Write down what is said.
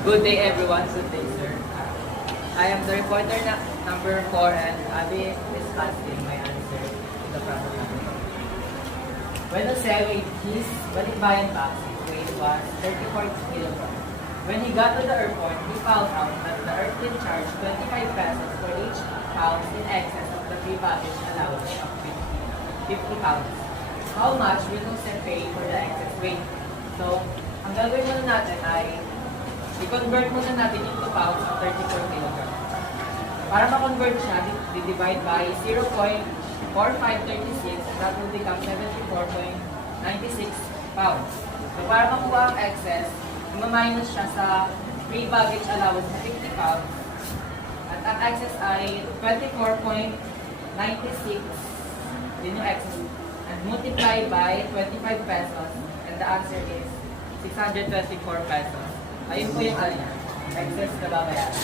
Good day everyone, good day sir. I am the reporter number 4 and I'll be discussing my answer to the problem number 4. When Jose weighed his balikbayan box, its weight was 34 kilograms. When he got to the airport, he found out that the airplane charged 25 pesos for each pound in excess of the free baggage allowance of 50 pounds. How much will Jose pay for the excess weight? So, ang gagawin muna natin ay i-convert muna natin yung 2 pounds of 34 kilograms. Para ma-convert siya, divide by 0.4536 and that will become 74.96 pounds. So para makuha ang excess, ma-minus siya sa free baggage allowance na 50 pounds at ang excess ay 24.96 yun yung excess and multiply by 25 pesos and the answer is 624 pesos. Ayun po yung excess na babayaran.